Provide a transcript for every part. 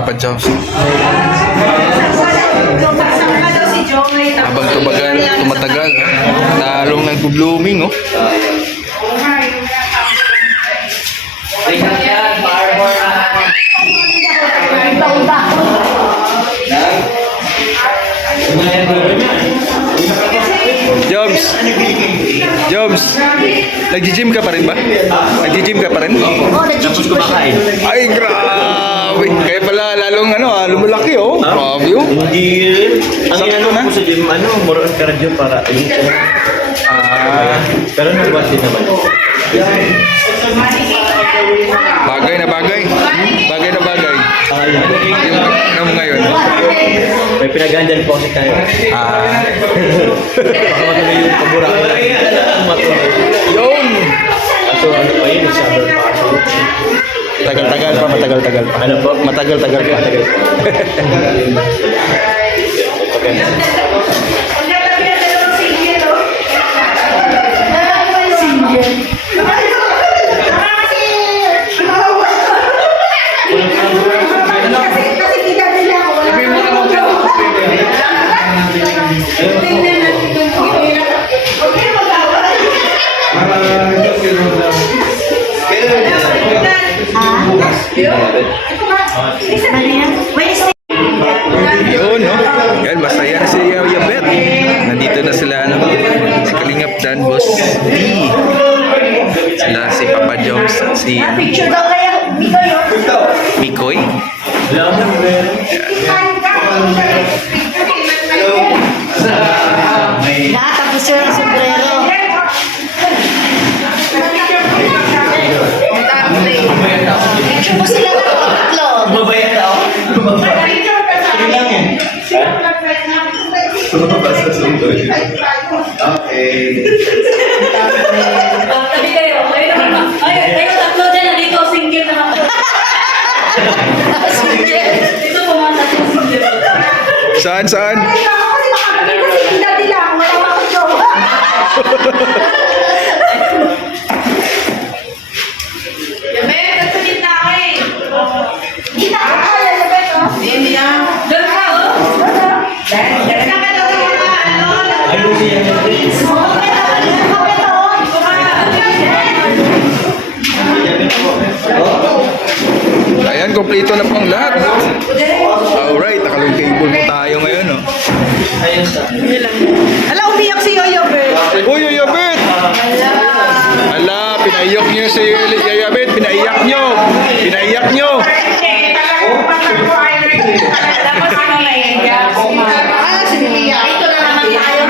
Papa John's. Habang tumatagal, lalong nag-blooming, oh. Jobs, nag-gym ka pa rin ba? Nag-gym ka pa rin? Oo, nag-gym kumakain. Ay, grabe. Kaya pala lalong lumulaki, oh. Grabe, oh. Hindi. Ang Sakto inano na? ko sa gym, mura ang cardio para pero nabuhat din naman. Bagay na bagay. Bagay na bagay. Yung ngayon. May pinagandyan po kasi tayo. Baka matuloy yung pabura ko. Matuloy. Yun! So ano pa yun? Summer pa. Tagal-tagal pa, matagal-tagal pa. Ano po? Matagal-tagal pa. Matagal pa. Yun, no? Yan, masaya na si Yabet. Nandito na sila, si Kalingap Dan, Boss D. Sila si Papa Jones at si Mikoy. Nakatapos sila ng sombrero. Picture mo sila ng tatlo. Mabayad ako. Okay. Tabi kayo. Kayo tatlo dyan. Nandito, single naman po. Dito pumunta yung single. Saan? Yabet, nagsalit na ako eh. Kita ka kaya na ba ito? Hindi na. Doon ka, oh. Doon ka daw sa mga Ayun siya. Ayan, kompleto na pong lahat. Alright, nakalong table po tayo ngayon, no? Ayun siya. Ala, umiyak si Yoyo, Bert. Uy, Yabet! Ala, pinaiyak niyo si Yabet. Pinaiyak niyo. Tapos ano na yun, guys? Ito na naman tayo,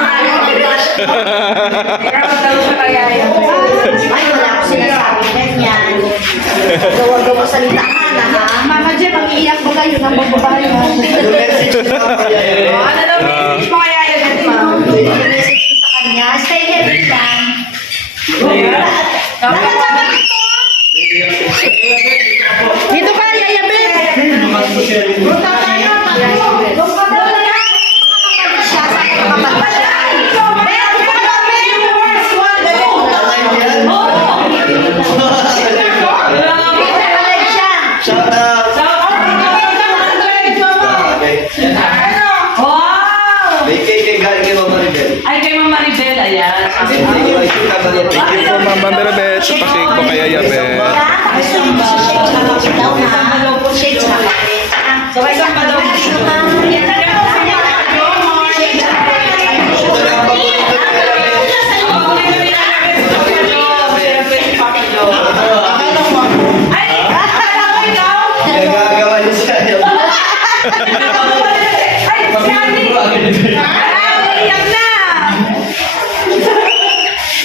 Ikaw daw sa kaya yun. Ay, wala ko sinasabi ganyan. Gawa-gawa salita ka na, ha? Mama Jem, mag-iiyak ba kayo ng bababae? Ano daw message mo kaya yun, ma'am? Message ko sa kanya. Stay healthy lang. Dito ka, Yaya Ben. Doon tayo. Doon ka daw na yan. Siya sa kapatid. Ben, di ba ka, Ben? First one. Pinakalag siya. Shout out. Wow! May kay galing kay Mama Ribel. Ay, kay Mama Ribel, ayan. Thank you po, Ma'am Ribet, sa pakik po kay Yabet. Shakes na kape. So, isang balong. Nagagawa niya sa kanya.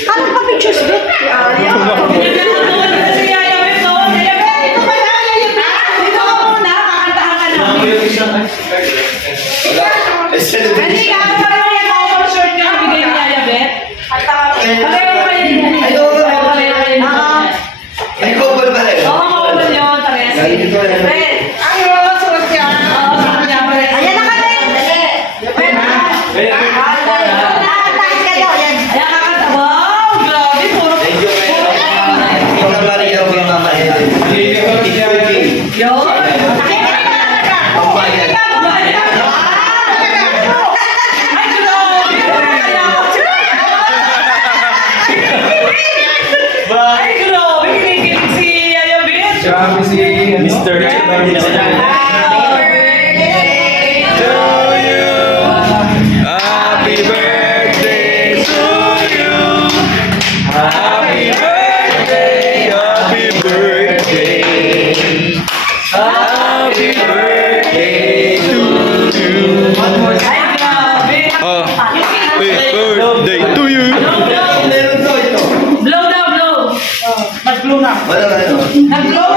Ano pa pictures, Bet? Ay, couple ba rin? Galing ito rin. Ayan na ka, Bet. Nakatahin ka daw, yan. Thank you, Mama Maria, Mama Helen. Yun. Happy birthday to you. Happy birthday, happy birthday. Happy birthday to you. Happy birthday to you. Meron to ito. Blow daw, blow. Wala na ito. Nag-blow.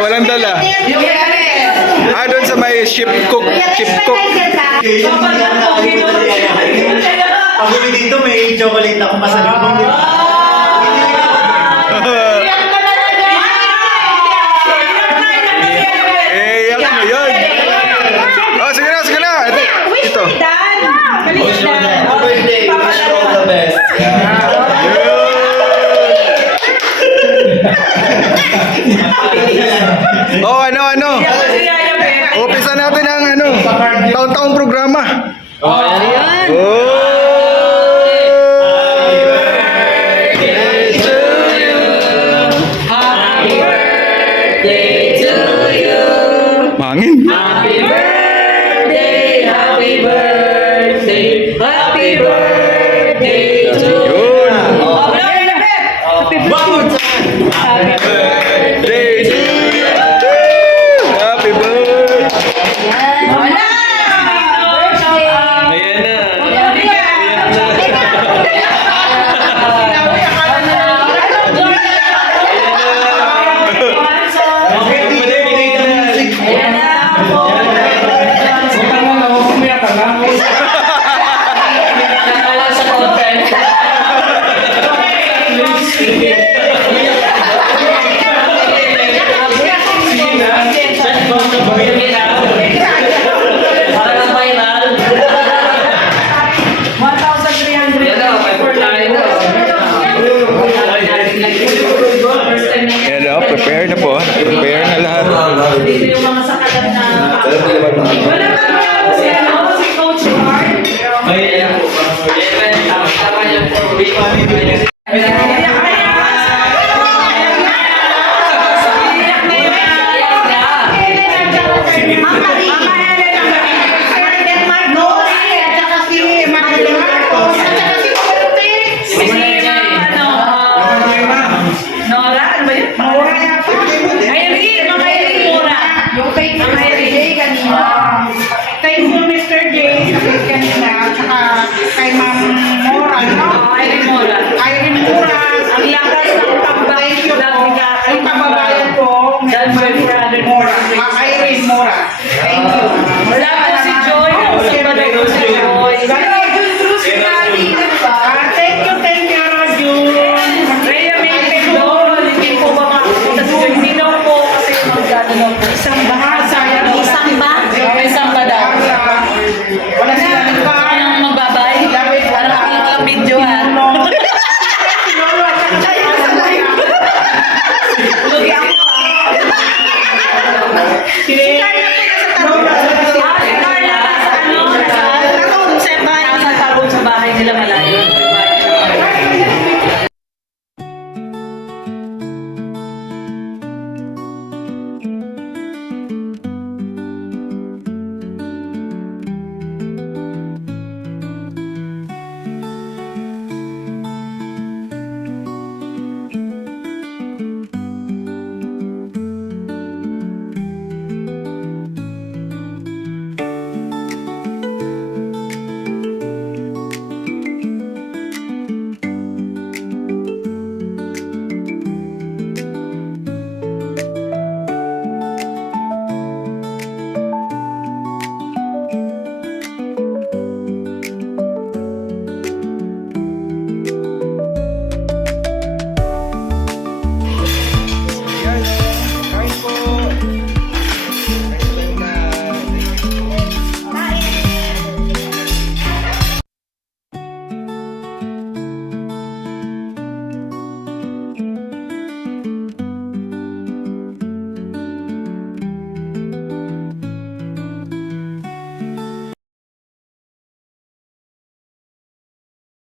Walang dala. Yung Doon sa may ship cook. Ako dito may chocolate ako masalubong. Eh, yak mo yun. Oh, sige na. Ito. Happy birthday. Wish you all the best. Oh, ano? Umpisa natin ang taon-taong programa. Oh! Mangin. Happy birthday, happy birthday, happy birthday to you. Yun. Oh, blow na bet. Happy birthday. Day to you. Happy birthday. Wala. Ayan na. Hello, prepare na po. Prepare na lahat. Dito yung mga sakalat na... Wala ka ba si Coach Mark? May alam po. Tama yung